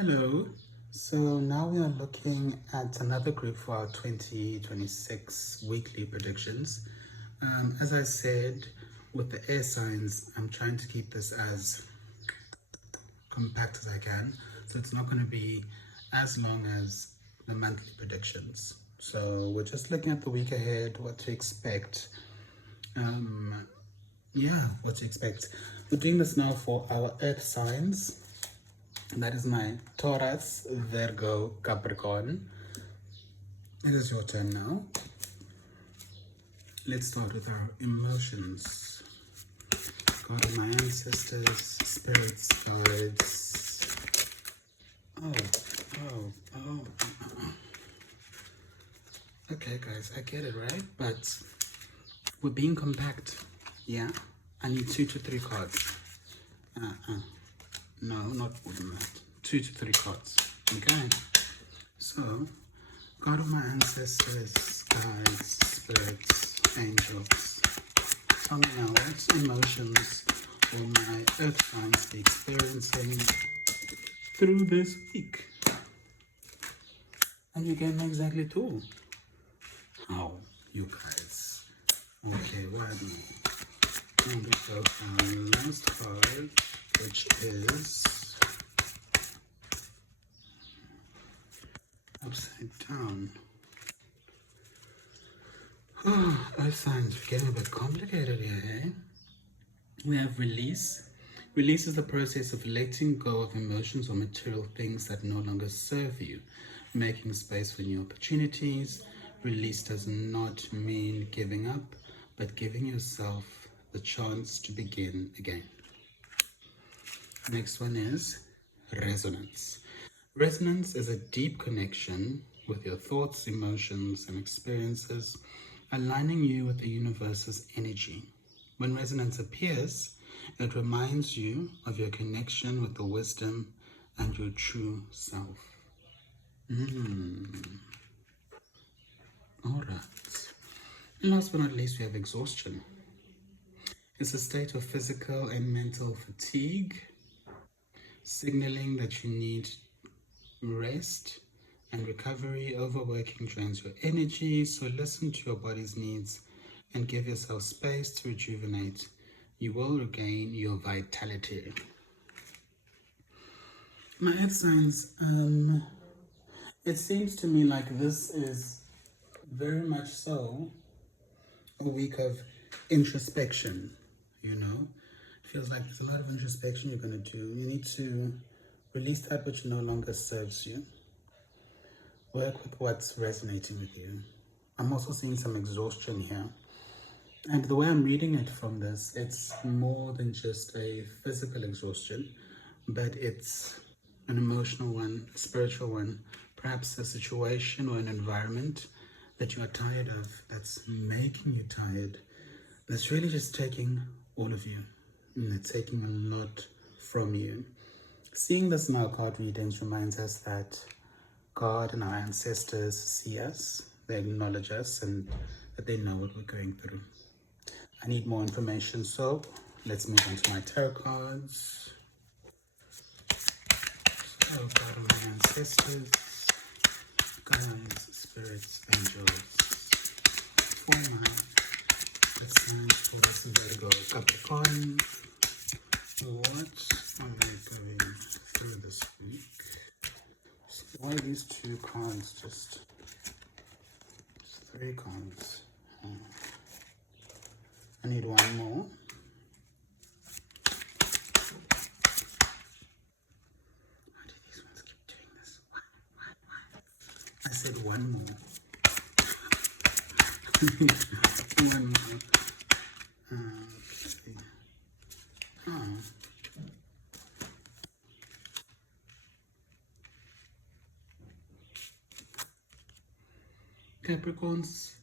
Hello. So now we are looking at another group for our 2026 weekly predictions. As I said, with the air signs, I'm trying to keep this as compact as I can. So it's not going to be as long as the monthly predictions. So we're just looking at the week ahead, what to expect. What to expect. We're doing this now for our earth signs. And that is my Taurus, Virgo, Capricorn. It is your turn now. Let's start with our emotions. God of my ancestors, spirits, guides. Oh, oh, oh. Okay, guys, I get it, right? But we're being compact. Yeah? I need 2 to 3 cards. No, not more than that. 2 to 3 cards. Okay? So, God of my ancestors, guides, spirits, angels. Tell me now, what emotions will my earth signs be experiencing through this week? And you gave me exactly 2. How, you guys? Okay, one more. And we go our last card, which is upside down. Earth signs getting a bit complicated here, eh? We have release. Release is the process of letting go of emotions or material things that no longer serve you, making space for new opportunities. Release does not mean giving up, but giving yourself the chance to begin again. Next one is resonance. Resonance is a deep connection with your thoughts, emotions, and experiences, aligning you with the universe's energy. When resonance appears, it reminds you of your connection with the wisdom and your true self. All right. And last but not least, we have exhaustion. It's a state of physical and mental fatigue, signaling that you need rest and recovery. Overworking drains your energy, so listen to your body's needs and give yourself space to rejuvenate. You will regain your vitality. My earth signs, it seems to me like this is very much so a week of introspection, you know? It feels like there's a lot of introspection you're going to do. You need to release that which no longer serves you. Work with what's resonating with you. I'm also seeing some exhaustion here. And the way I'm reading it from this, it's more than just a physical exhaustion, but it's an emotional one, spiritual one, perhaps a situation or an environment that you are tired of, that's making you tired, that's really just taking all of you, and it's taking a lot from you. Seeing this in our card readings reminds us that God and our ancestors see us, they acknowledge us, and that they know what we're going through. I need more information, so let's move on to my tarot cards. So, God of my ancestors, guides, spirits, angels. For my Taurus, Virgo, Capricorn. What am I going through this week? So why are these 2 cards just 3 cards? I need 1 more. Why do these ones keep doing this? Why? I said 1 more. 1 more. Okay. Oh. Capricorns,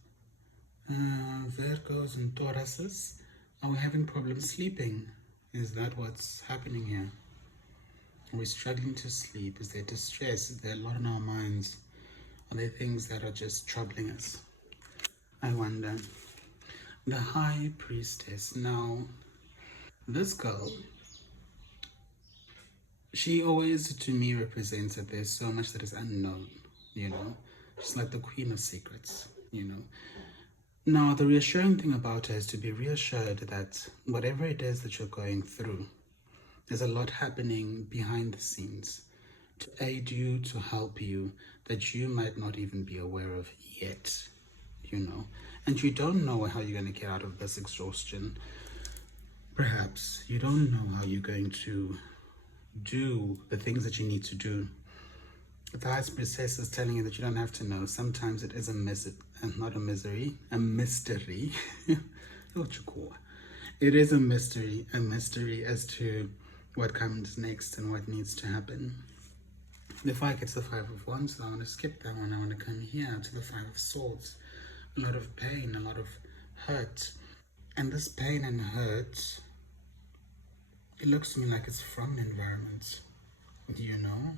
Virgos, and Tauruses, are we having problems sleeping? Is that what's happening here? Are we struggling to sleep? Is there distress? Is there a lot on our minds? Are there things that are just troubling us? I wonder. The High Priestess. Now, this girl, She always, to me, represents that there's so much that is unknown, you know. She's like the queen of secrets, you know. Now, the reassuring thing about her is to be reassured that whatever it is that you're going through, there's a lot happening behind the scenes to aid you, to help you, that you might not even be aware of yet, you know. And you don't know how you're going to get out of this exhaustion. Perhaps you don't know how you're going to do the things that you need to do. The highest priestess is telling you that you don't have to know. Sometimes it is a not a misery, a mystery. What you call it is a mystery as to what comes next and what needs to happen. Before I get to the Five of Wands, I want to skip that one. I want to come here to the Five of Swords. A lot of pain, a lot of hurt. And this pain and hurt, it looks to me like it's from environment. Do you know?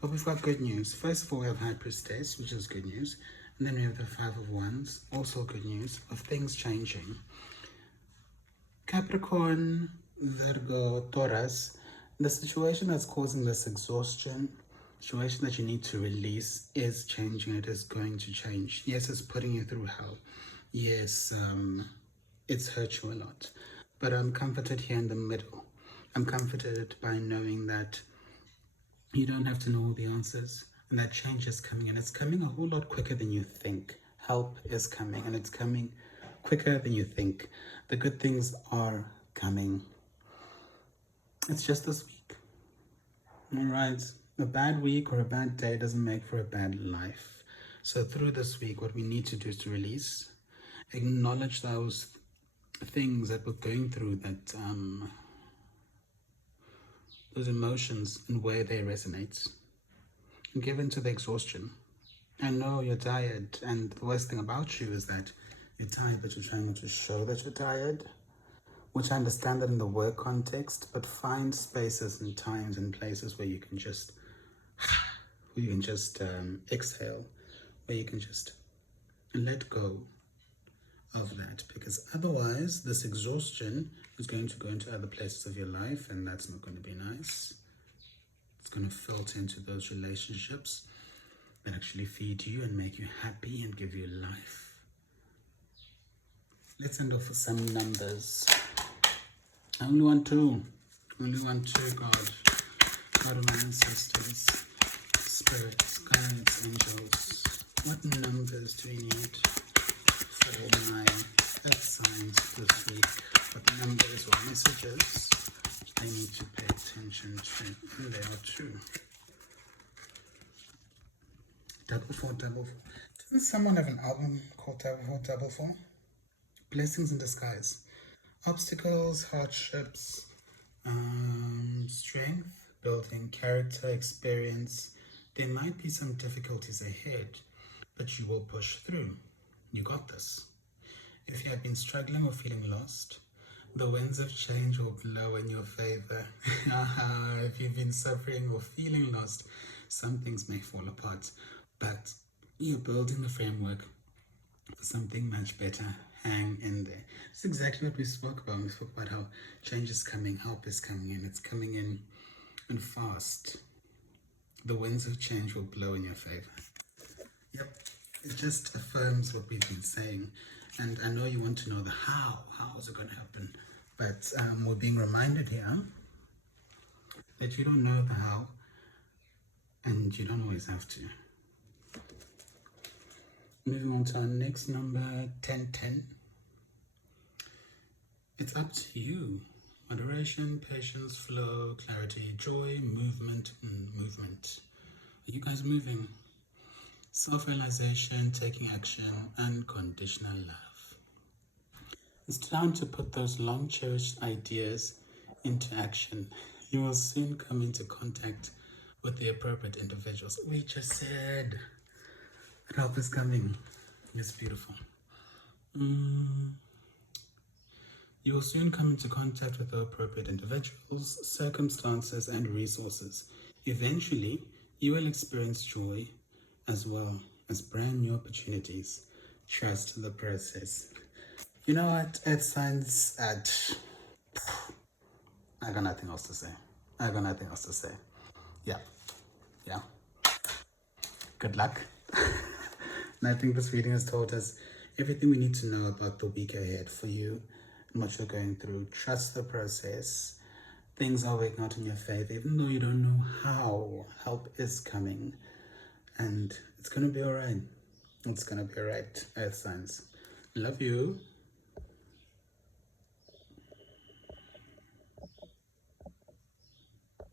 But we've got good news. First of all, we have High Priestess, which is good news. And then we have the Five of Wands, also good news, of things changing. Capricorn, Virgo, Taurus, the situation that's causing this exhaustion, situation that you need to release is changing. It is going to change. Yes, it's putting you through hell. Yes, it's hurt you a lot. But I'm comforted here in the middle. I'm comforted by knowing that you don't have to know all the answers, and that change is coming, and it's coming a whole lot quicker than you think. Help is coming, and it's coming quicker than you think. The good things are coming. It's just this week. All right. A bad week or a bad day doesn't make for a bad life. So through this week, what we need to do is to release, acknowledge those things that we're going through, that those emotions and where they resonate, and give into the exhaustion. I know you're tired, and the worst thing about you is that you're tired, but you're trying not to show that you're tired, which I understand that in the work context, but find spaces and times and places where you can just exhale, where you can just let go of that, because otherwise this exhaustion is going to go into other places of your life, and that's not going to be nice. It's going to filter into those relationships that actually feed you and make you happy and give you life. Let's end off with some numbers. I only want two. God of my ancestors, spirits, guides, angels. What numbers do we need for my earth signs this week? What numbers or messages they need to pay attention to? And there are two. Double four, double four. Doesn't someone have an album called Double Four, Double Four? Blessings in disguise. Obstacles, hardships, strength, building character, experience. There might be some difficulties ahead, but you will push through. You got this. If you have been struggling or feeling lost, the winds of change will blow in your favor. If you've been suffering or feeling lost, some things may fall apart, but you're building the framework for something much better. Hang in there. It's exactly what we spoke about. We spoke about how change is coming, help is coming in. It's coming in and fast. The winds of change will blow in your favor. Yep, it just affirms what we've been saying. And I know you want to know the how. How is it going to happen? But we're being reminded here that you don't know the how, and you don't always have to. Moving on to our next number, 1010. It's up to you. Moderation, patience, flow, clarity, joy, movement. Are you guys moving? Self-realization, taking action, unconditional love. It's time to put those long-cherished ideas into action. You will soon come into contact with the appropriate individuals. We just said help is coming. It's beautiful. You will soon come into contact with the appropriate individuals, circumstances, and resources. Eventually, you will experience joy as well as brand new opportunities. Trust the process. You know what? It signs at I got nothing else to say. I got nothing else to say. Yeah. Yeah. Good luck. And I think this reading has told us everything we need to know about the week ahead for you and what you're going through. Trust the process. Things are working out in your favor, even though you don't know how. Help is coming. And it's going to be all right. It's going to be all right, Earth signs. Love you.